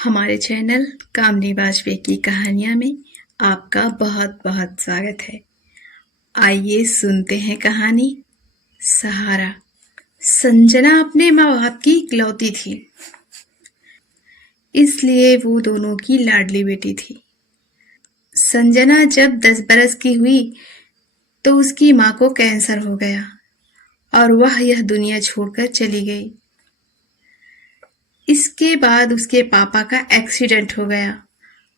हमारे चैनल कामनी वाजपेयी की कहानियाँ में आपका बहुत बहुत स्वागत है। आइए सुनते हैं कहानी सहारा। संजना अपने माँ बाप की इकलौती थी, इसलिए वो दोनों की लाडली बेटी थी। संजना जब 10 बरस की हुई तो उसकी माँ को कैंसर हो गया और वह यह दुनिया छोड़कर चली गई। इसके बाद उसके पापा का एक्सीडेंट हो गया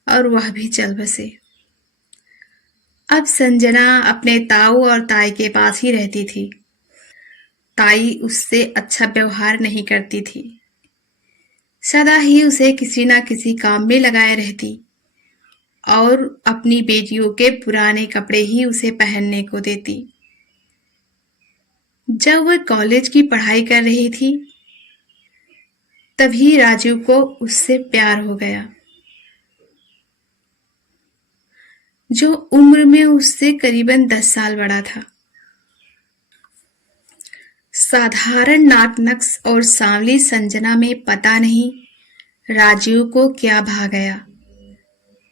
और वह भी चल बसे। अब संजना अपने ताऊ और ताई के पास ही रहती थी। ताई उससे अच्छा व्यवहार नहीं करती थी, सदा ही उसे किसी न किसी काम में लगाए रहती और अपनी बेटियों के पुराने कपड़े ही उसे पहनने को देती। जब वह कॉलेज की पढ़ाई कर रही थी तभी राजू को उससे प्यार हो गया, जो उम्र में उससे करीबन 10 साल बड़ा था। साधारण नाक नक्श और सांवली संजना में पता नहीं राजीव को क्या भा गया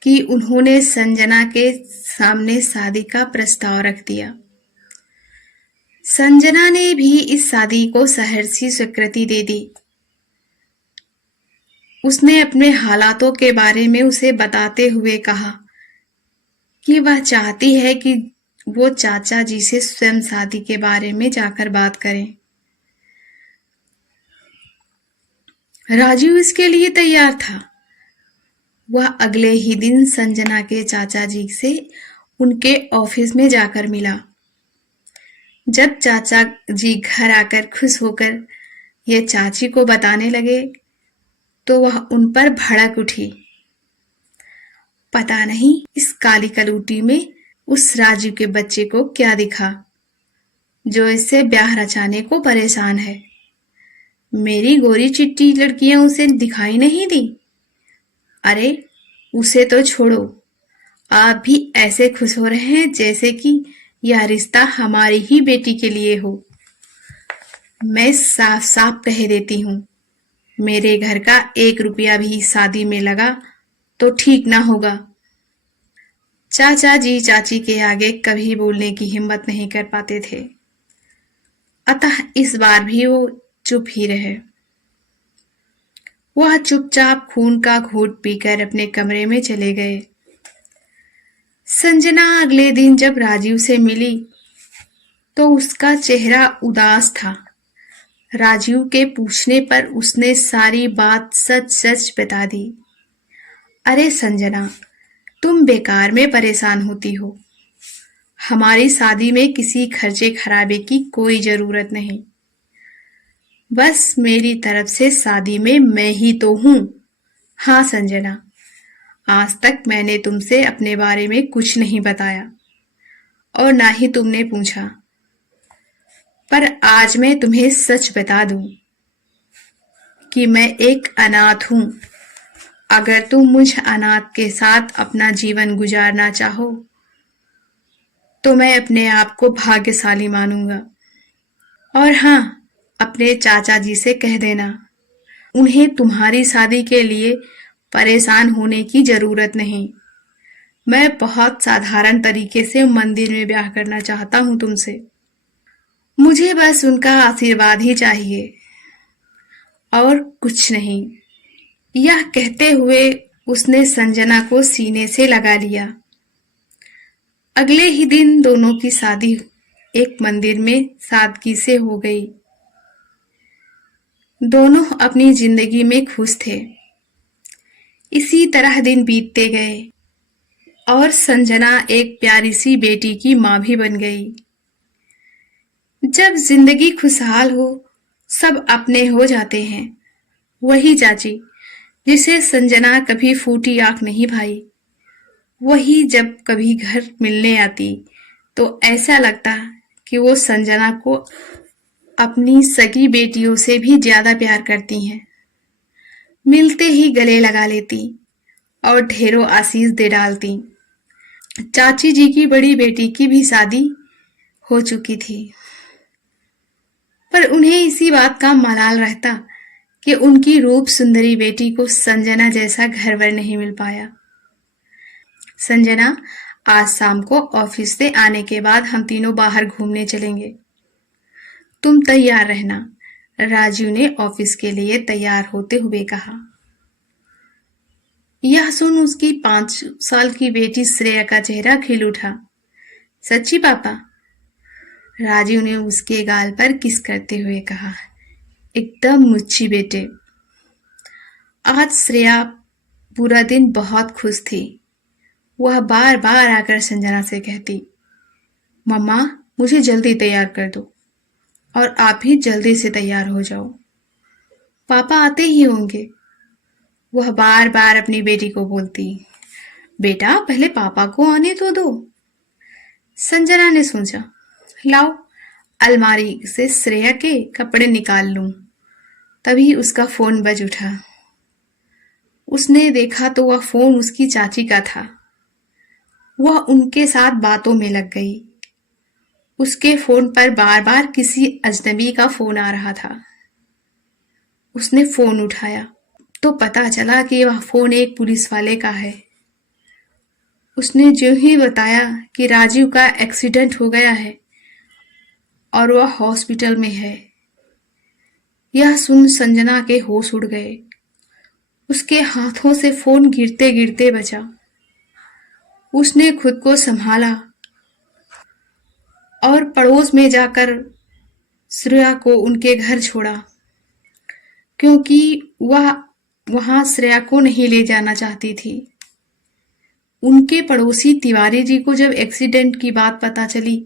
कि उन्होंने संजना के सामने शादी का प्रस्ताव रख दिया। संजना ने भी इस शादी को सहर्षी स्वीकृति दे दी। उसने अपने हालातों के बारे में उसे बताते हुए कहा कि वह चाहती है कि वो चाचा जी से स्वयं शादी के बारे में जाकर बात करें। राजीव इसके लिए तैयार था। वह अगले ही दिन संजना के चाचा जी से उनके ऑफिस में जाकर मिला। जब चाचा जी घर आकर खुश होकर ये चाची को बताने लगे तो वह उन पर भड़क उठी। पता नहीं इस काली कलूटी में उस राजू के बच्चे को क्या दिखा जो इससे ब्याह रचाने को परेशान है। मेरी गोरी चिट्टी लड़कियां उसे दिखाई नहीं दी। अरे उसे तो छोड़ो, आप भी ऐसे खुश हो रहे हैं जैसे कि यह रिश्ता हमारी ही बेटी के लिए हो। मैं साफ साफ कह देती हूँ, मेरे घर का 1 रुपया भी शादी में लगा तो ठीक ना होगा। चाचा जी चाची के आगे कभी बोलने की हिम्मत नहीं कर पाते थे, अतः इस बार भी वो चुप ही रहे। वह चुपचाप खून का घूंट पीकर अपने कमरे में चले गए। संजना अगले दिन जब राजीव से मिली तो उसका चेहरा उदास था। राजीव के पूछने पर उसने सारी बात सच सच बता दी। अरे संजना, तुम बेकार में परेशान होती हो। हमारी शादी में किसी खर्चे खराबे की कोई जरूरत नहीं। बस मेरी तरफ से शादी में मैं ही तो हूं। हाँ संजना, आज तक मैंने तुमसे अपने बारे में कुछ नहीं बताया और ना ही तुमने पूछा, पर आज मैं तुम्हें सच बता दूं कि मैं एक अनाथ हूं। अगर तुम मुझ अनाथ के साथ अपना जीवन गुजारना चाहो तो मैं अपने आप को भाग्यशाली मानूंगा। और हाँ, अपने चाचा जी से कह देना, उन्हें तुम्हारी शादी के लिए परेशान होने की जरूरत नहीं। मैं बहुत साधारण तरीके से मंदिर में ब्याह करना चाहता हूं तुमसे। मुझे बस उनका आशीर्वाद ही चाहिए और कुछ नहीं। यह कहते हुए उसने संजना को सीने से लगा लिया। अगले ही दिन दोनों की शादी एक मंदिर में सादगी से हो गई। दोनों अपनी जिंदगी में खुश थे। इसी तरह दिन बीतते गए और संजना एक प्यारी सी बेटी की मां भी बन गई। जब जिंदगी खुशहाल हो सब अपने हो जाते हैं। वही चाची जिसे संजना कभी फूटी आंख नहीं भाई, वही जब कभी घर मिलने आती तो ऐसा लगता कि वो संजना को अपनी सगी बेटियों से भी ज्यादा प्यार करती हैं। मिलते ही गले लगा लेती और ढेरों आशीष दे डालती। चाची जी की बड़ी बेटी की भी शादी हो चुकी थी, पर उन्हें इसी बात का मलाल रहता कि उनकी रूप सुंदरी बेटी को संजना जैसा घरवर नहीं मिल पाया। संजना, आज शाम को ऑफिस से आने के बाद हम तीनों बाहर घूमने चलेंगे। तुम तैयार रहना, राजीव ने ऑफिस के लिए तैयार होते हुए कहा। यह सुन उसकी 5 साल की बेटी श्रेया का चेहरा खिल उठा। सच्ची पापा? राजीव ने उसके गाल पर किस करते हुए कहा। एकदम मुच्छी बेटे। आज श्रेया पूरा दिन बहुत खुश थी। वह बार बार आकर संजना से कहती, मम्मा मुझे जल्दी तैयार कर दो और आप भी जल्दी से तैयार हो जाओ, पापा आते ही होंगे। वह बार बार अपनी बेटी को बोलती, बेटा पहले पापा को आने तो दो। संजना ने सोचा, लाओ अलमारी से श्रेया के कपड़े निकाल लूं। तभी उसका फोन बज उठा। उसने देखा तो वह फोन उसकी चाची का था। वह उनके साथ बातों में लग गई। उसके फोन पर बार बार किसी अजनबी का फोन आ रहा था। उसने फोन उठाया तो पता चला कि वह फोन एक पुलिस वाले का है। उसने जो ही बताया कि राजीव का एक्सीडेंट हो गया है और वह हॉस्पिटल में है। यह सुन संजना के होश उड़ गए। उसके हाथों से फोन गिरते गिरते बचा। उसने खुद को संभाला और पड़ोस में जाकर श्रेया को उनके घर छोड़ा, क्योंकि वह वहां श्रेया को नहीं ले जाना चाहती थी। उनके पड़ोसी तिवारी जी को जब एक्सीडेंट की बात पता चली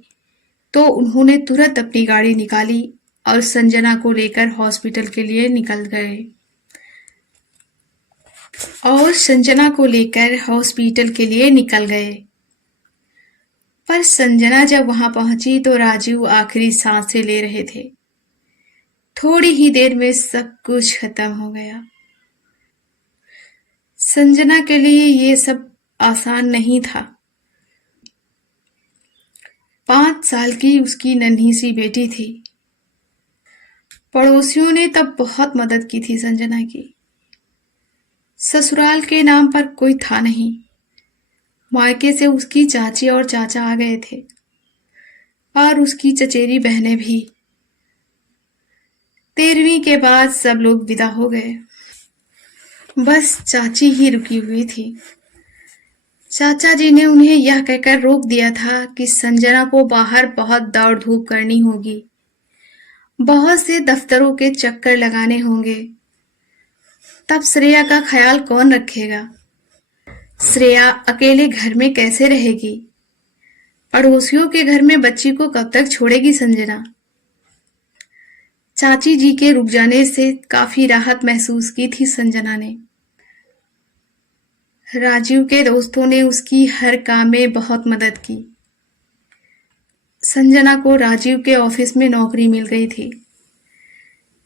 तो उन्होंने तुरंत अपनी गाड़ी निकाली और संजना को लेकर हॉस्पिटल के लिए निकल गए। पर संजना जब वहां पहुंची तो राजीव आखिरी सांसें ले रहे थे। थोड़ी ही देर में सब कुछ खत्म हो गया। संजना के लिए ये सब आसान नहीं था। 5 साल की उसकी नन्ही सी बेटी थी। पड़ोसियों ने तब बहुत मदद की थी संजना की। ससुराल के नाम पर कोई था नहीं। मायके से उसकी चाची और चाचा आ गए थे और उसकी चचेरी बहनें भी। 13वीं के बाद सब लोग विदा हो गए। बस चाची ही रुकी हुई थी। चाचा जी ने उन्हें यह कहकर रोक दिया था कि संजना को बाहर बहुत दौड़ धूप करनी होगी, बहुत से दफ्तरों के चक्कर लगाने होंगे, तब श्रेया का ख्याल कौन रखेगा? श्रेया अकेले घर में कैसे रहेगी? पड़ोसियों के घर में बच्ची को कब तक छोड़ेगी संजना? चाची जी के रुक जाने से काफी राहत महसूस की थी संजना ने। राजीव के दोस्तों ने उसकी हर काम में बहुत मदद की। संजना को राजीव के ऑफिस में नौकरी मिल गई थी।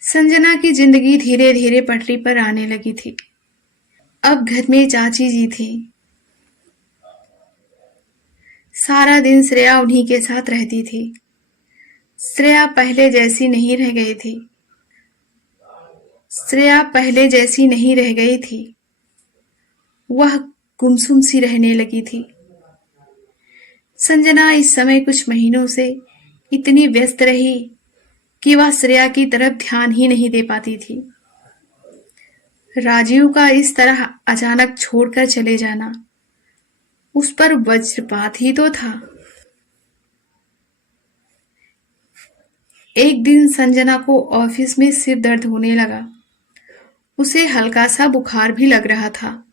संजना की जिंदगी धीरे धीरे पटरी पर आने लगी थी। अब घर में चाची जी थी। सारा दिन श्रेया उन्हीं के साथ रहती थी। श्रेया पहले जैसी नहीं रह गई थी। वह गुमसुम सी रहने लगी थी। संजना इस समय कुछ महीनों से इतनी व्यस्त रही कि वह श्रेया की तरफ ध्यान ही नहीं दे पाती थी। राजीव का इस तरह अचानक छोड़कर चले जाना उस पर वज्रपात ही तो था। एक दिन संजना को ऑफिस में सिर दर्द होने लगा। उसे हल्का सा बुखार भी लग रहा था,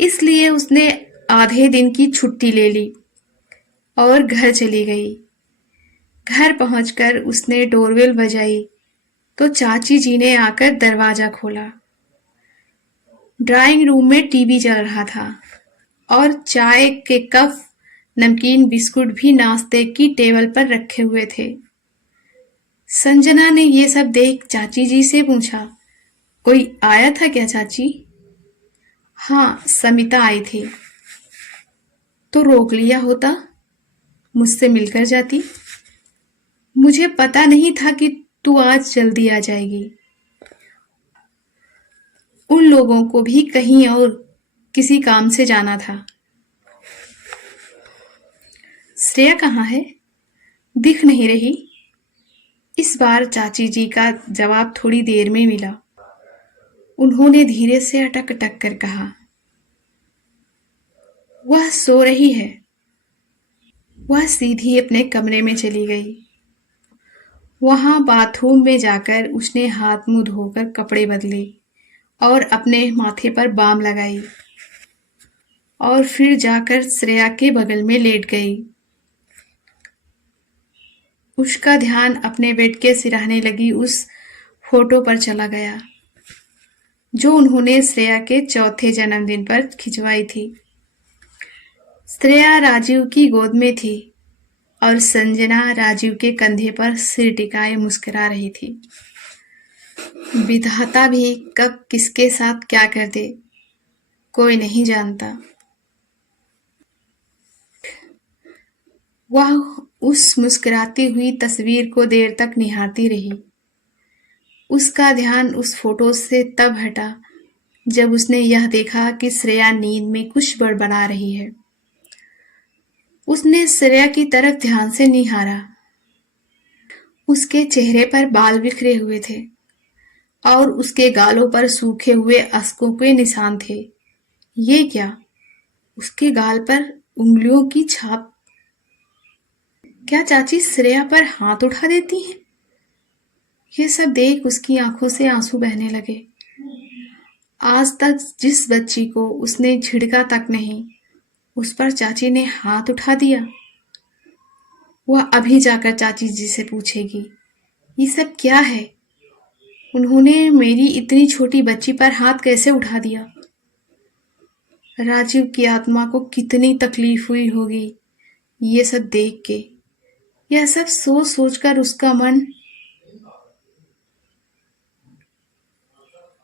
इसलिए उसने आधे दिन की छुट्टी ले ली और घर चली गई। घर पहुंचकर उसने डोरबेल बजाई तो चाची जी ने आकर दरवाजा खोला। ड्राइंग रूम में टीवी चल रहा था और चाय के कप, नमकीन, बिस्कुट भी नाश्ते की टेबल पर रखे हुए थे। संजना ने ये सब देख चाची जी से पूछा, कोई आया था क्या चाची? हाँ, समिता आई थी। तो रोक लिया होता, मुझसे मिलकर जाती। मुझे पता नहीं था कि तू आज जल्दी आ जाएगी। उन लोगों को भी कहीं और किसी काम से जाना था। श्रेया कहाँ है? दिख नहीं रही। इस बार चाची जी का जवाब थोड़ी देर में मिला। उन्होंने धीरे से अटक अटक कर कहा, वह सो रही है। वह सीधी अपने कमरे में चली गई। वहां बाथरूम में जाकर उसने हाथ मुंह धोकर कपड़े बदले और अपने माथे पर बाम लगाई और फिर जाकर श्रेया के बगल में लेट गई। उसका ध्यान अपने बेड के सिरहाने लगी उस फोटो पर चला गया जो उन्होंने श्रेया के चौथे जन्मदिन पर खिंचवाई थी। श्रेया राजीव की गोद में थी और संजना राजीव के कंधे पर सिर टिकाए मुस्कुरा रही थी। विधाता भी कब किसके साथ क्या कर दे, कोई नहीं जानता। वह उस मुस्कुराती हुई तस्वीर को देर तक निहारती रही। उसका ध्यान उस फोटो से तब हटा जब उसने यह देखा कि श्रेया नींद में कुछ बड़बड़ा रही है। उसने श्रेया की तरफ ध्यान से निहारा। उसके चेहरे पर बाल बिखरे हुए थे और उसके गालों पर सूखे हुए अश्कों के निशान थे। ये क्या? उसके गाल पर उंगलियों की छाप। क्या चाची श्रेया पर हाथ उठा देती हैं? ये सब देख उसकी आंखों से आंसू बहने लगे। आज तक जिस बच्ची को उसने झिड़का तक नहीं, उस पर चाची ने हाथ उठा दिया। वह अभी जाकर चाची जी से पूछेगी, ये सब क्या है? उन्होंने मेरी इतनी छोटी बच्ची पर हाथ कैसे उठा दिया? राजीव की आत्मा को कितनी तकलीफ हुई होगी ये सब देख के। यह सब सोच सोचकर उसका मन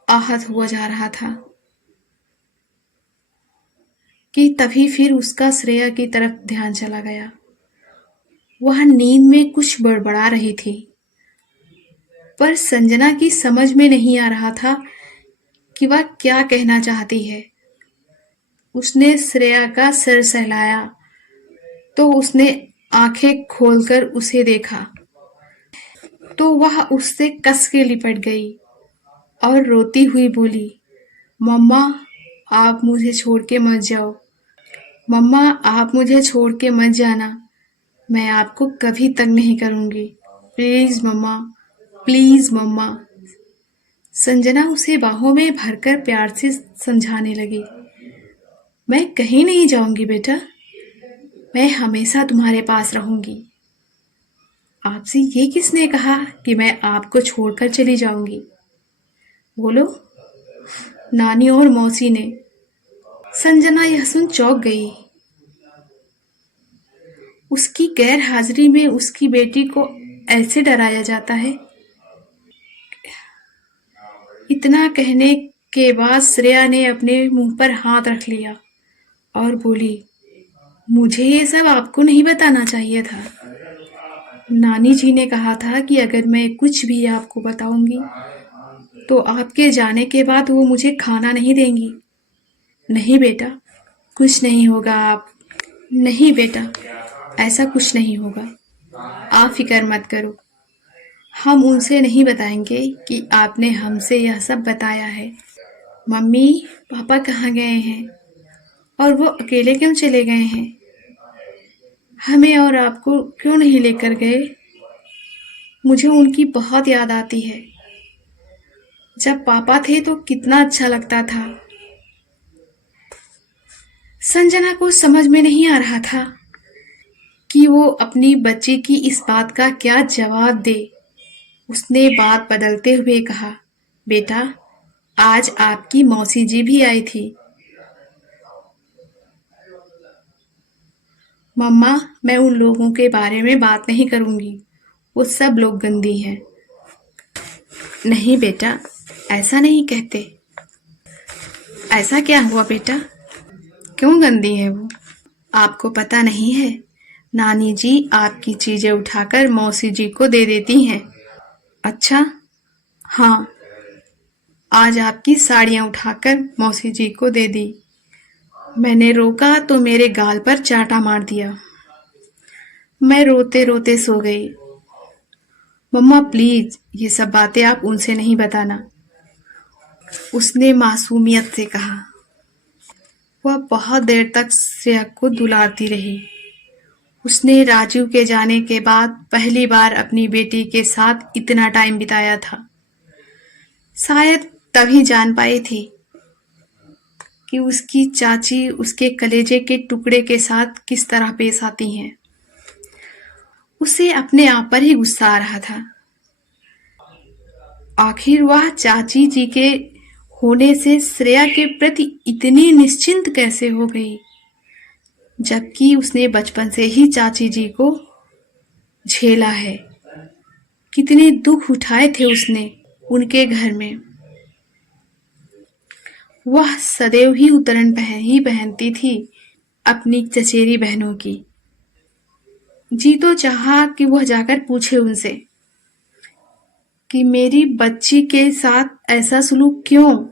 आहत हुआ जा रहा था कि तभी फिर उसका श्रेया की तरफ ध्यान चला गया। वह नींद में कुछ बड़बड़ा रही थी, पर संजना की समझ में नहीं आ रहा था कि वह क्या कहना चाहती है। उसने श्रेया का सर सहलाया तो उसने आंखें खोलकर उसे देखा तो वह उससे कस के लिपट गई और रोती हुई बोली, मम्मा आप मुझे छोड़ के मत जाओ। मम्मा आप मुझे छोड़ के मत जाना। मैं आपको कभी तंग नहीं करूंगी। प्लीज मम्मा, प्लीज मम्मा। संजना उसे बाहों में भरकर प्यार से समझाने लगी, मैं कहीं नहीं जाऊंगी बेटा, मैं हमेशा तुम्हारे पास रहूंगी। आपसे ये किसने कहा कि मैं आपको छोड़कर चली जाऊंगी? बोलो। नानी और मौसी ने। संजना यह सुन चौंक गई। उसकी गैर हाजिरी में उसकी बेटी को ऐसे डराया जाता है। इतना कहने के बाद श्रेया ने अपने मुंह पर हाथ रख लिया और बोली, मुझे ये सब आपको नहीं बताना चाहिए था। नानी जी ने कहा था कि अगर मैं कुछ भी आपको बताऊंगी तो आपके जाने के बाद वो मुझे खाना नहीं देंगी। नहीं बेटा, कुछ नहीं होगा। आप नहीं बेटा, ऐसा कुछ नहीं होगा। आप फिक्र मत करो। हम उनसे नहीं बताएंगे कि आपने हमसे यह सब बताया है। मम्मी पापा कहाँ गए हैं और वो अकेले क्यों चले गए हैं? हमें और आपको क्यों नहीं लेकर गए? मुझे उनकी बहुत याद आती है। जब पापा थे तो कितना अच्छा लगता था। संजना को समझ में नहीं आ रहा था कि वो अपनी बच्ची की इस बात का क्या जवाब दे। उसने बात बदलते हुए कहा, बेटा आज आपकी मौसी जी भी आई थी। मम्मा मैं उन लोगों के बारे में बात नहीं करूंगी, वो सब लोग गंदी हैं। नहीं बेटा, ऐसा नहीं कहते। ऐसा क्या हुआ बेटा? क्यों गंदी है वो? आपको पता नहीं है, नानी जी आपकी चीजें उठाकर मौसी जी को दे देती हैं। अच्छा? हाँ। आज आपकी साड़ियां उठाकर मौसी जी को दे दी। मैंने रोका तो मेरे गाल पर चाटा मार दिया। मैं रोते रोते सो गई। मम्मा प्लीज ये सब बातें आप उनसे नहीं बताना, उसने मासूमियत से कहा। वह बहुत देर तक श्रेया को दुलारती रही। उसने राजू के जाने के बाद पहली बार अपनी बेटी के साथ इतना टाइम बिताया था। शायद तभी जान पाई थी कि उसकी चाची उसके कलेजे के टुकड़े के साथ किस तरह पेश आती हैं। उसे अपने आप पर ही गुस्सा आ रहा था। आखिर वह चाची जी के होने से श्रेया के प्रति इतनी निश्चिंत कैसे हो गई, जबकि उसने बचपन से ही चाची जी को झेला है। कितने दुख उठाए थे उसने उनके घर में। वह सदैव ही उतरन पहनती थी अपनी चचेरी बहनों की। जी तो चाहा कि वह जाकर पूछे उनसे कि मेरी बच्ची के साथ ऐसा सलूक क्यों,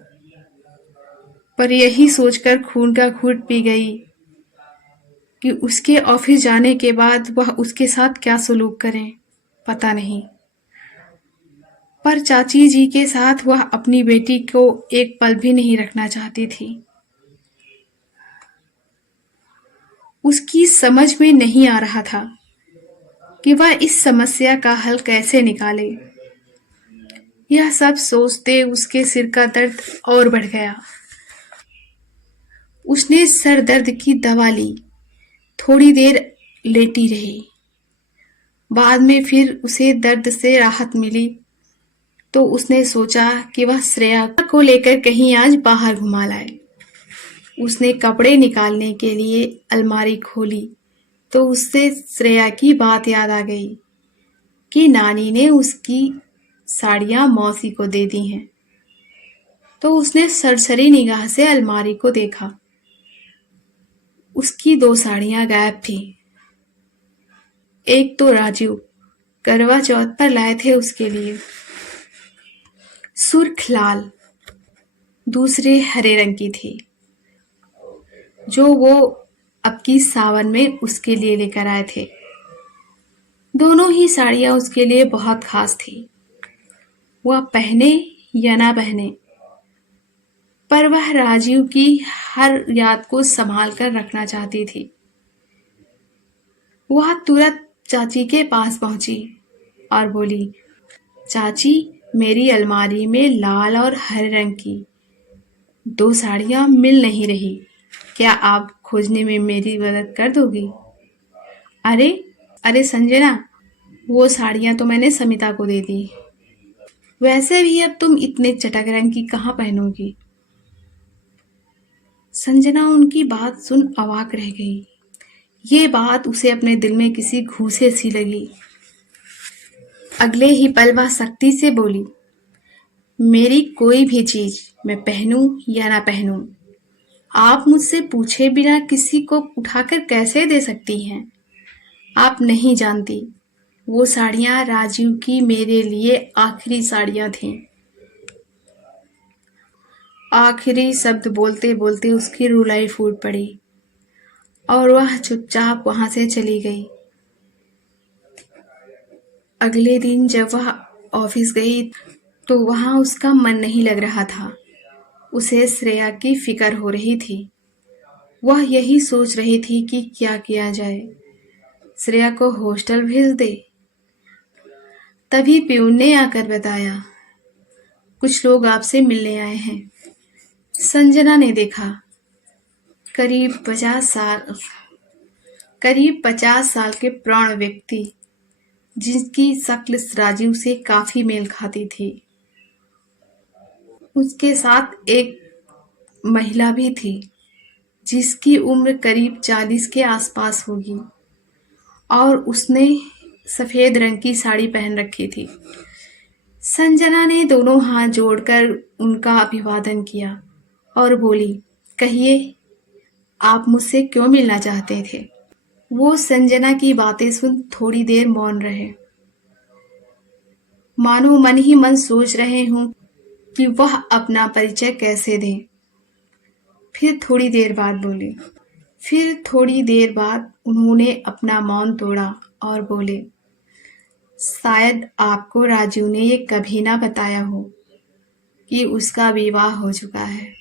पर यही सोचकर खून का घूंट पी गई कि उसके ऑफिस जाने के बाद वह उसके साथ क्या सलूक करें, पता नहीं। पर चाची जी के साथ वह अपनी बेटी को एक पल भी नहीं रखना चाहती थी। उसकी समझ में नहीं आ रहा था कि वह इस समस्या का हल कैसे निकाले। यह सब सोचते उसके सिर का दर्द और बढ़ गया। उसने सर दर्द की दवा ली, थोड़ी देर लेटी रही। बाद में फिर उसे दर्द से राहत मिली तो उसने सोचा कि वह श्रेया को लेकर कहीं आज बाहर घुमा लाए। उसने कपड़े निकालने के लिए अलमारी खोली तो उससे श्रेया की बात याद आ गई कि नानी ने उसकी साड़ियां मौसी को दे दी हैं। तो उसने सरसरी निगाह से अलमारी को देखा। उसकी 2 साड़ियां गायब थी। एक तो राजू करवा चौथ पर लाए थे उसके लिए, सुर्ख लाल, दूसरे हरे रंग की थी जो वो अब की सावन में उसके लिए लेकर आए थे। दोनों ही साड़ियां उसके लिए बहुत खास थी। वह पहने या ना पहने, पर वह राजीव की हर याद को संभाल कर रखना चाहती थी। वह तुरंत चाची के पास पहुंची और बोली, चाची मेरी अलमारी में लाल और हरे रंग की 2 साड़ियां मिल नहीं रही, क्या आप खोजने में मेरी मदद कर दोगी? अरे अरे संजना, वो साड़ियां तो मैंने समिता को दे दी। वैसे भी अब तुम इतने चटक रंग की कहाँ पहनोगी? संजना उनकी बात सुन अवाक रह गई। ये बात उसे अपने दिल में किसी घूसे सी लगी। अगले ही पल वह सख्ती से बोली, मेरी कोई भी चीज मैं पहनूं या ना पहनूं, आप मुझसे पूछे बिना किसी को उठाकर कैसे दे सकती हैं? आप नहीं जानती, वो साड़ियां राजीव की मेरे लिए आखिरी साड़ियां थीं। आखिरी शब्द बोलते बोलते उसकी रुलाई फूट पड़ी और वह चुपचाप वहां से चली गई। अगले दिन जब वह ऑफिस गई तो वहां उसका मन नहीं लग रहा था। उसे श्रेया की फिक्र हो रही थी। वह यही सोच रही थी कि क्या किया जाए। श्रेया को हॉस्टल भेज दे। तभी प्यून ने आकर बताया, कुछ लोग आपसे मिलने आए हैं। संजना ने देखा, करीब 50 साल के प्रौढ़ व्यक्ति जिसकी शक्ल राजीव से काफी मेल खाती थी। उसके साथ एक महिला भी थी जिसकी उम्र करीब 40 के आसपास होगी और उसने सफेद रंग की साड़ी पहन रखी थी। संजना ने दोनों हाथ जोड़कर उनका अभिवादन किया और बोली, कहिए आप मुझसे क्यों मिलना चाहते थे? वो संजना की बातें सुन थोड़ी देर मौन रहे, मानो मन ही मन सोच रहे हों कि वह अपना परिचय कैसे दें। फिर थोड़ी देर बाद उन्होंने अपना मौन तोड़ा और बोले, शायद आपको राजू ने ये कभी ना बताया हो कि उसका विवाह हो चुका है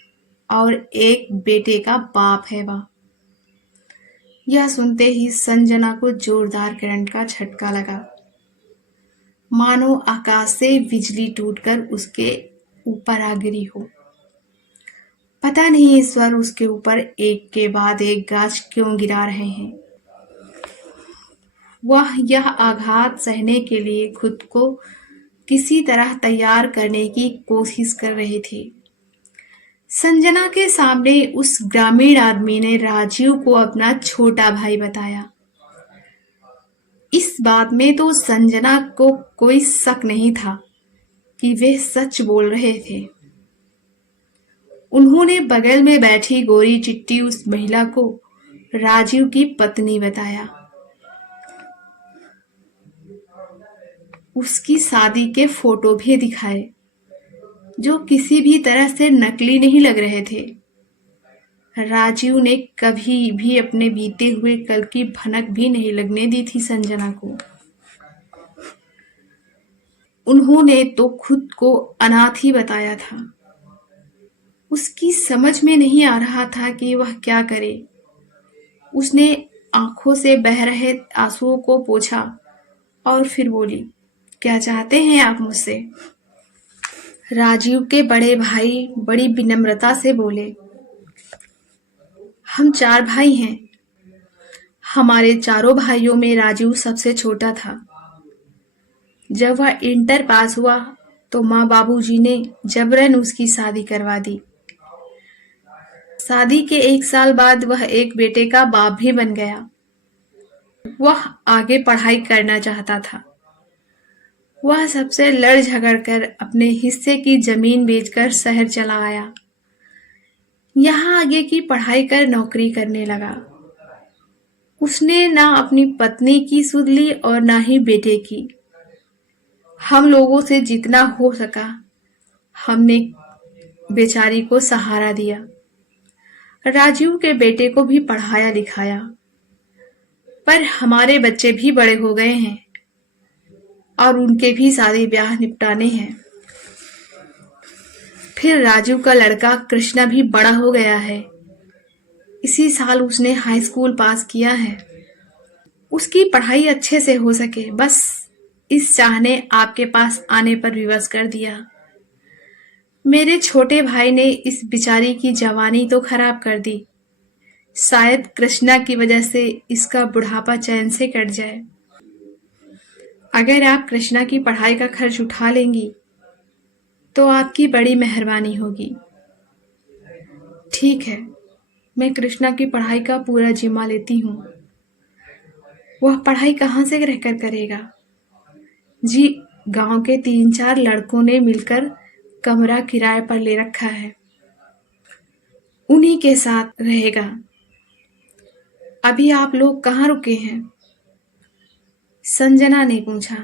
और एक बेटे का बाप है वह। यह सुनते ही संजना को जोरदार करंट का झटका लगा, मानो आकाश से बिजली टूटकर उसके ऊपर आ गिरी हो। पता नहीं ईश्वर उसके ऊपर एक के बाद एक गाज क्यों गिरा रहे हैं। वह यह आघात सहने के लिए खुद को किसी तरह तैयार करने की कोशिश कर रहे थे। संजना के सामने उस ग्रामीण आदमी ने राजीव को अपना छोटा भाई बताया। इस बात में तो संजना को कोई शक नहीं था कि वे सच बोल रहे थे। उन्होंने बगल में बैठी गोरी चिट्टी उस महिला को राजीव की पत्नी बताया। उसकी शादी के फोटो भी दिखाए, जो किसी भी तरह से नकली नहीं लग रहे थे। राजीव ने कभी भी अपने बीते हुए कल की भनक भी नहीं लगने दी थी संजना को। उन्होंने तो खुद को अनाथ ही बताया था। उसकी समझ में नहीं आ रहा था कि वह क्या करे। उसने आंखों से बह रहे आंसुओं को पोंछा और फिर बोली, क्या चाहते हैं आप मुझसे? राजीव के बड़े भाई बड़ी विनम्रता से बोले, हम 4 भाई हैं। हमारे चारों भाइयों में राजीव सबसे छोटा था। जब वह इंटर पास हुआ तो माँ बाबूजी ने जबरन उसकी शादी करवा दी। शादी के 1 साल बाद वह एक बेटे का बाप भी बन गया। वह आगे पढ़ाई करना चाहता था। वह सबसे लड़ झगड़ कर अपने हिस्से की जमीन बेचकर शहर चला आया। यहाँ आगे की पढ़ाई कर नौकरी करने लगा। उसने ना अपनी पत्नी की सुध ली और ना ही बेटे की। हम लोगों से जितना हो सका हमने बेचारी को सहारा दिया। राजीव के बेटे को भी पढ़ाया लिखाया, पर हमारे बच्चे भी बड़े हो गए हैं और उनके भी शादी ब्याह निपटाने हैं। फिर राजीव का लड़का कृष्णा भी बड़ा हो गया है। इसी साल उसने हाई स्कूल पास किया है। उसकी पढ़ाई अच्छे से हो सके, बस इस चाह ने आपके पास आने पर विवश कर दिया। मेरे छोटे भाई ने इस बिचारी की जवानी तो खराब कर दी। शायद कृष्णा की वजह से इसका बुढ़ापा चैन से कट जाए। अगर आप कृष्णा की पढ़ाई का खर्च उठा लेंगी तो आपकी बड़ी मेहरबानी होगी। ठीक है, मैं कृष्णा की पढ़ाई का पूरा जिम्मा लेती हूँ। वह पढ़ाई कहाँ से रहकर करेगा? जी, गांव के 3-4 लड़कों ने मिलकर कमरा किराए पर ले रखा है, उन्हीं के साथ रहेगा। अभी आप लोग कहाँ रुके हैं? संजना ने पूछा।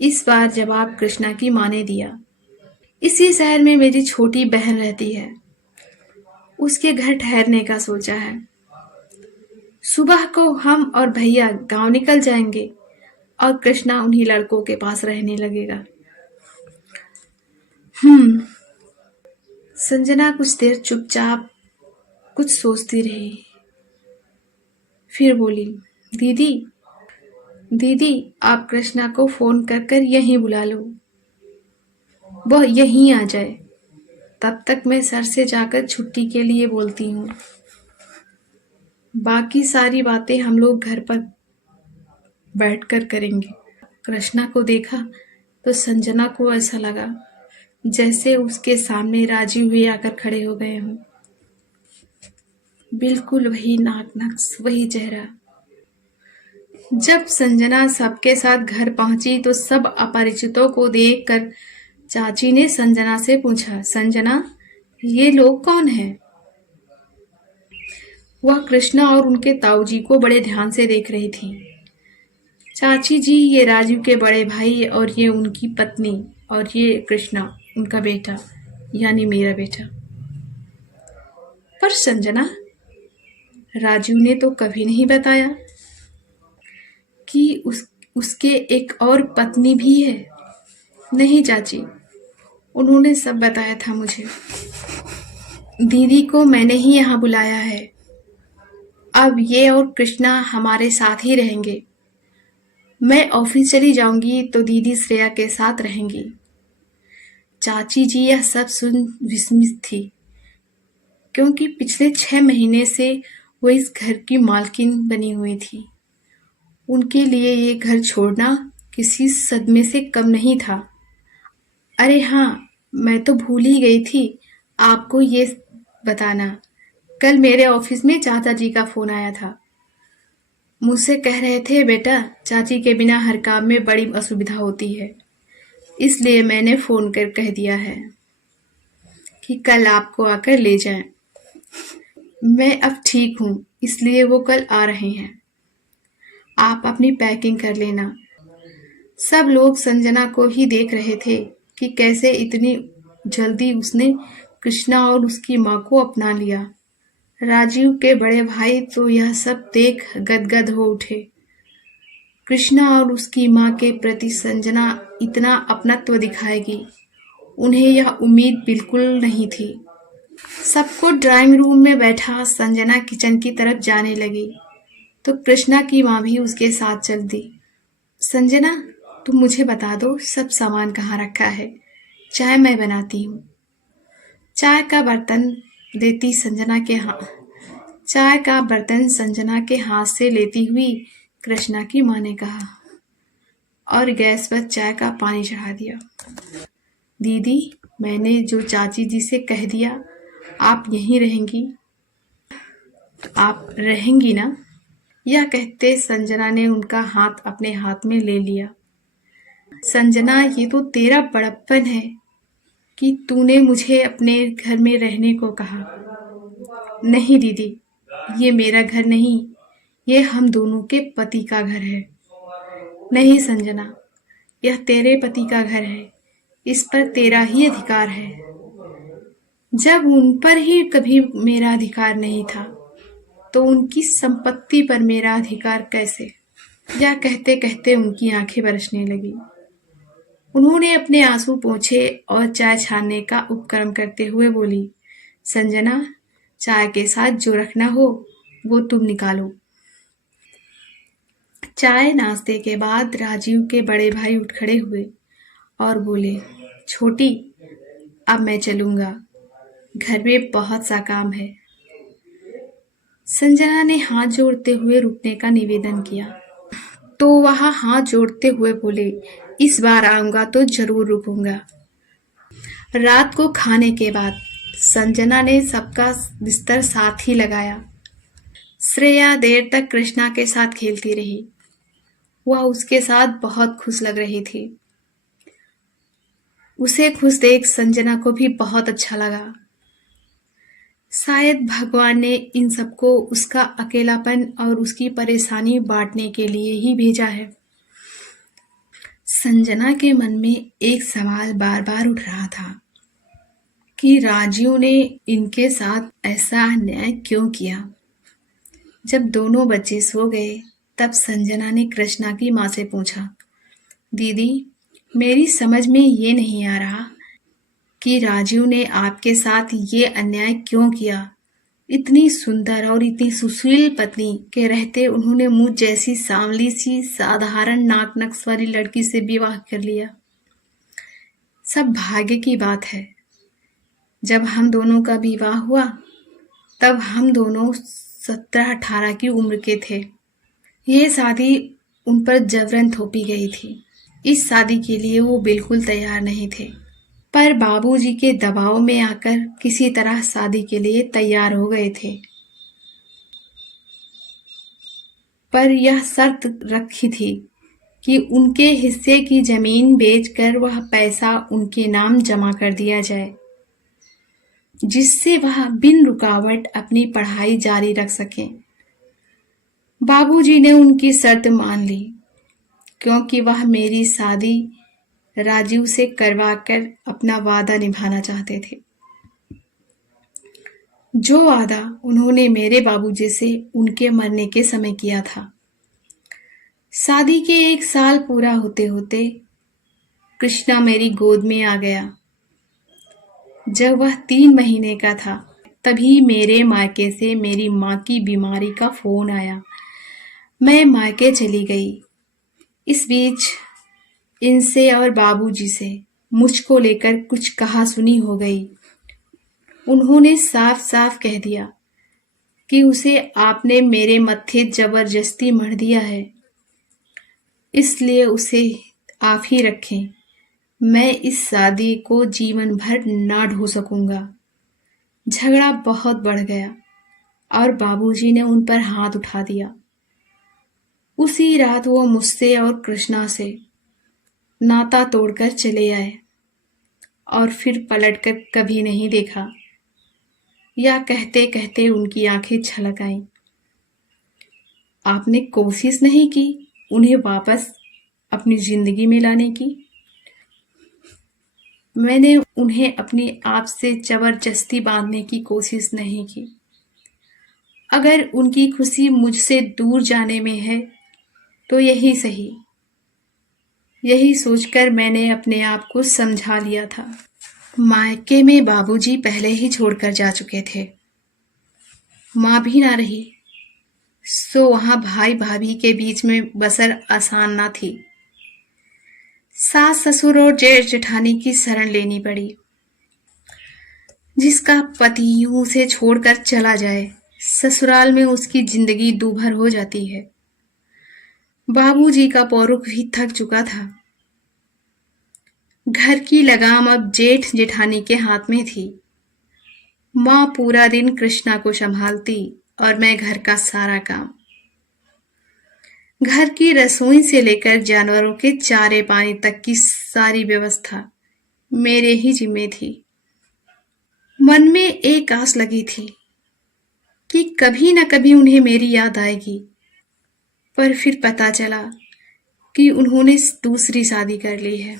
इस बार जवाब कृष्णा की माँ ने दिया। इसी शहर में मेरी छोटी बहन रहती है, उसके घर ठहरने का सोचा है। सुबह को हम और भैया गांव निकल जाएंगे और कृष्णा उन्हीं लड़कों के पास रहने लगेगा। संजना कुछ देर चुपचाप कुछ सोचती रही, फिर बोली, दीदी आप कृष्णा को फोन कर यहीं बुला लो, वह यहीं आ जाए। तब तक मैं सर से जाकर छुट्टी के लिए बोलती हूँ। बाकी सारी बातें हम लोग घर पर बैठकर करेंगे। कृष्णा को देखा तो संजना को ऐसा लगा जैसे उसके सामने राजीव भी आकर खड़े हो गए हों। बिल्कुल वही नाक नक्श, वही चेहरा। जब संजना सबके साथ घर पहुंची तो सब अपरिचितों को देखकर चाची ने संजना से पूछा, संजना, ये लोग कौन हैं? वह कृष्णा और उनके ताऊजी को बड़े ध्यान से देख रही थी। चाची जी, ये राजीव के बड़े भाई और ये उनकी पत्नी और ये कृष्णा उनका बेटा, यानी मेरा बेटा। पर संजना, राजू ने तो कभी नहीं बताया कि उसके एक और पत्नी भी है। नहीं चाची, उन्होंने सब बताया था मुझे। दीदी को मैंने ही यहाँ बुलाया है। अब ये और कृष्णा हमारे साथ ही रहेंगे। मैं ऑफिस चली जाऊंगी तो दीदी श्रेया के साथ रहेंगी। चाची जी यह सब सुन विस्मित थी, क्योंकि पिछले 6 महीने से वो इस घर की मालकिन बनी हुई थी। उनके लिए ये घर छोड़ना किसी सदमे से कम नहीं था। अरे हाँ, मैं तो भूल ही गई थी आपको ये बताना। कल मेरे ऑफिस में चाचा जी का फोन आया था। मुझसे कह रहे थे, बेटा चाची के बिना हर काम में बड़ी असुविधा होती है, इसलिए मैंने फोन कर कह दिया है कि कल आपको आकर ले जाएं। मैं अब ठीक हूँ, इसलिए वो कल आ रहे हैं। आप अपनी पैकिंग कर लेना। सब लोग संजना को ही देख रहे थे कि कैसे इतनी जल्दी उसने कृष्णा और उसकी माँ को अपना लिया। राजीव के बड़े भाई तो यह सब देख गदगद हो उठे। कृष्णा और उसकी माँ के प्रति संजना इतना अपनत्व दिखाएगी, उन्हें यह उम्मीद बिल्कुल नहीं थी। सबको ड्राइंग रूम में बैठा संजना किचन की तरफ जाने लगी तो कृष्णा की माँ भी उसके साथ चल दी। संजना, तुम मुझे बता दो सब सामान कहाँ रखा है, चाय मैं बनाती हूँ। चाय का बर्तन संजना के हाथ से लेती हुई कृष्णा की माँ ने कहा और गैस पर चाय का पानी चढ़ा दिया। दीदी, मैंने जो चाची जी से कह दिया, आप यहीं रहेंगी, आप रहेंगी ना? यह कहते संजना ने उनका हाथ अपने हाथ में ले लिया। संजना, ये तो तेरा बड़प्पन है कि तूने मुझे अपने घर में रहने को कहा। नहीं दीदी, ये मेरा घर नहीं, ये हम दोनों के पति का घर है। नहीं संजना, यह तेरे पति का घर है, इस पर तेरा ही अधिकार है, जब उन पर ही कभी मेरा अधिकार नहीं था तो उनकी संपत्ति पर मेरा अधिकार कैसे? यह कहते कहते उनकी आंखें बरसने लगी। उन्होंने अपने आंसू पोंछे और चाय छानने का उपक्रम करते हुए बोली, संजना, चाय के साथ जो रखना हो वो तुम निकालो। चाय नाश्ते के बाद राजीव के बड़े भाई उठ खड़े हुए और बोले, छोटी, अब मैं चलूंगा, घर में बहुत सा काम है। संजना ने हाथ जोड़ते हुए रुकने का निवेदन किया तो वह हाथ जोड़ते हुए बोले, इस बार आऊंगा तो जरूर रुकूंगा। रात को खाने के बाद संजना ने सबका बिस्तर साथ ही लगाया। श्रेया देर तक कृष्णा के साथ खेलती रही। वह उसके साथ बहुत खुश लग रही थी। उसे खुश देख संजना को भी बहुत अच्छा लगा। शायद भगवान ने इन सबको उसका अकेलापन और उसकी परेशानी बांटने के लिए ही भेजा है। संजना के मन में एक सवाल बार बार उठ रहा था कि राजीव ने इनके साथ ऐसा अन्याय क्यों किया। जब दोनों बच्चे सो गए तब संजना ने कृष्णा की माँ से पूछा, दीदी, मेरी समझ में ये नहीं आ रहा कि राजीव ने आपके साथ ये अन्याय क्यों किया। इतनी सुंदर और इतनी सुशील पत्नी के रहते उन्होंने मुझ जैसी सांवली सी साधारण नाक नक्श वाली लड़की से विवाह कर लिया। सब भाग्य की बात है। जब हम दोनों का विवाह हुआ तब हम दोनों 17-18 की उम्र के थे। ये शादी उन पर जबरन थोपी गई थी। इस शादी के लिए वो बिल्कुल तैयार नहीं थे, पर बाबूजी के दबाव में आकर किसी तरह शादी के लिए तैयार हो गए थे। पर यह शर्त रखी थी कि उनके हिस्से की जमीन बेचकर वह पैसा उनके नाम जमा कर दिया जाए, जिससे वह बिन रुकावट अपनी पढ़ाई जारी रख सकें। बाबूजी ने उनकी शर्त मान ली, क्योंकि वह मेरी शादी राजीव से करवाकर अपना वादा निभाना चाहते थे, जो वादा उन्होंने मेरे बाबूजी से उनके मरने के समय किया था। शादी के 1 साल पूरा होते होते कृष्णा मेरी गोद में आ गया। जब वह 3 महीने का था, तभी मेरे मायके से मेरी माँ की बीमारी का फोन आया। मैं मायके चली गई। इस बीच इनसे और बाबूजी से मुझको लेकर कुछ कहा-सुनी हो गई। उन्होंने साफ-साफ कह दिया कि उसे आपने मेरे मत्थे जबरदस्ती मढ़ दिया है, इसलिए उसे आप ही रखें। मैं इस शादी को जीवन भर ना ढो सकूंगा। झगड़ा बहुत बढ़ गया और बाबूजी ने उन पर हाथ उठा दिया। उसी रात वो मुझसे और कृष्णा से नाता तोड़कर चले आए और फिर पलटकर कभी नहीं देखा, या कहते कहते उनकी आंखें छलक आईं। आपने कोशिश नहीं की उन्हें वापस अपनी जिंदगी में लाने की? मैंने उन्हें अपने आप से जबरदस्ती बांधने की कोशिश नहीं की। अगर उनकी खुशी मुझसे दूर जाने में है तो यही सही। यही सोचकर मैंने अपने आप को समझा लिया था। मायके में बाबूजी पहले ही छोड़कर जा चुके थे। माँ भी ना रही, सो वहां भाई भाभी के बीच में बसर आसान ना थी। सास ससुर और जेठ जेठानी की शरण लेनी पड़ी। जिसका पति यूं से छोड़कर चला जाए, ससुराल में उसकी जिंदगी दूभर हो जाती है। बाबूजी का पौरुख भी थक चुका था। घर की लगाम अब जेठ जेठानी के हाथ में थी। माँ पूरा दिन कृष्णा को संभालती और मैं घर का सारा काम। घर की रसोई से लेकर जानवरों के चारे पानी तक की सारी व्यवस्था मेरे ही जिम्मे थी। मन में एक आस लगी थी कि कभी न कभी उन्हें मेरी याद आएगी, पर फिर पता चला कि उन्होंने दूसरी शादी कर ली है,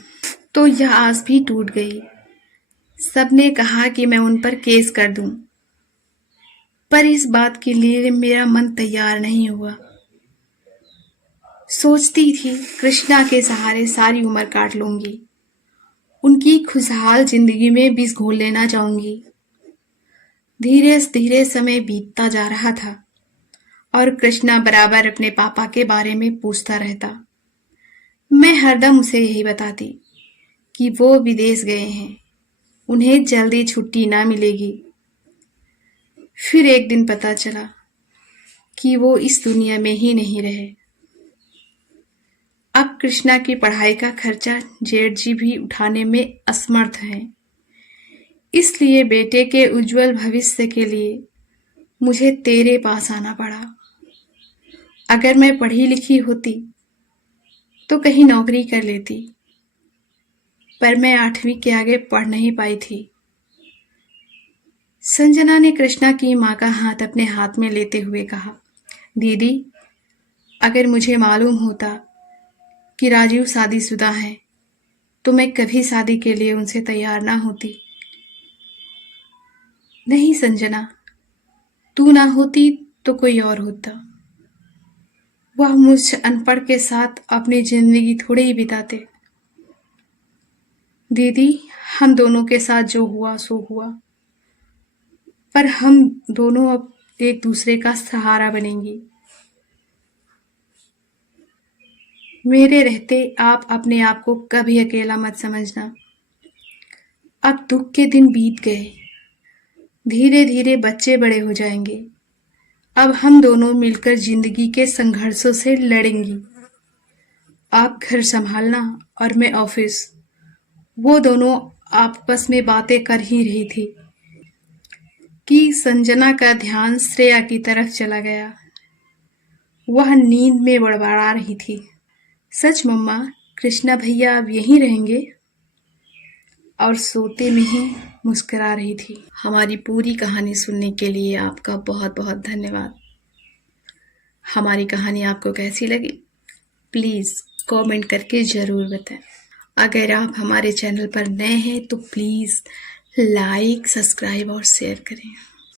तो यह आस भी टूट गई। सबने कहा कि मैं उन पर केस कर दूं, पर इस बात के लिए मेरा मन तैयार नहीं हुआ। सोचती थी कृष्णा के सहारे सारी उम्र काट लूंगी, उनकी खुशहाल जिंदगी में विष घोल लेना चाहूंगी। धीरे धीरे समय बीतता जा रहा था और कृष्णा बराबर अपने पापा के बारे में पूछता रहता। मैं हरदम उसे यही बताती कि वो विदेश गए हैं, उन्हें जल्दी छुट्टी ना मिलेगी। फिर एक दिन पता चला कि वो इस दुनिया में ही नहीं रहे। अब कृष्णा की पढ़ाई का खर्चा जेठ जी भी उठाने में असमर्थ हैं। इसलिए बेटे के उज्जवल भविष्य के लिए मुझे तेरे पास आना पड़ा। अगर मैं पढ़ी लिखी होती तो कहीं नौकरी कर लेती, पर मैं 8वीं के आगे पढ़ नहीं पाई थी। संजना ने कृष्णा की माँ का हाथ अपने हाथ में लेते हुए कहा, दीदी, अगर मुझे मालूम होता कि राजीव शादीशुदा है तो मैं कभी शादी के लिए उनसे तैयार ना होती। नहीं संजना, तू ना होती तो कोई और होता। वह मुझ अनपढ़ के साथ अपनी जिंदगी थोड़ी ही बिताते। दीदी, हम दोनों के साथ जो हुआ सो हुआ, पर हम दोनों अब एक दूसरे का सहारा बनेंगी। मेरे रहते आप अपने आप को कभी अकेला मत समझना। अब दुख के दिन बीत गए, धीरे धीरे बच्चे बड़े हो जाएंगे। अब हम दोनों मिलकर जिंदगी के संघर्षों से लड़ेंगी। आप घर संभालना और मैं ऑफिस। वो दोनों आपस में बातें कर ही रही थी कि संजना का ध्यान श्रेया की तरफ चला गया। वह नींद में बड़बड़ा रही थी, सच मम्मा, कृष्णा भैया अब यहीं रहेंगे? और सोते में ही मुस्कुरा रही थी। हमारी पूरी कहानी सुनने के लिए आपका बहुत बहुत धन्यवाद। हमारी कहानी आपको कैसी लगी, प्लीज़ कमेंट करके ज़रूर बताएं। अगर आप हमारे चैनल पर नए हैं तो प्लीज़ लाइक, सब्सक्राइब और शेयर करें।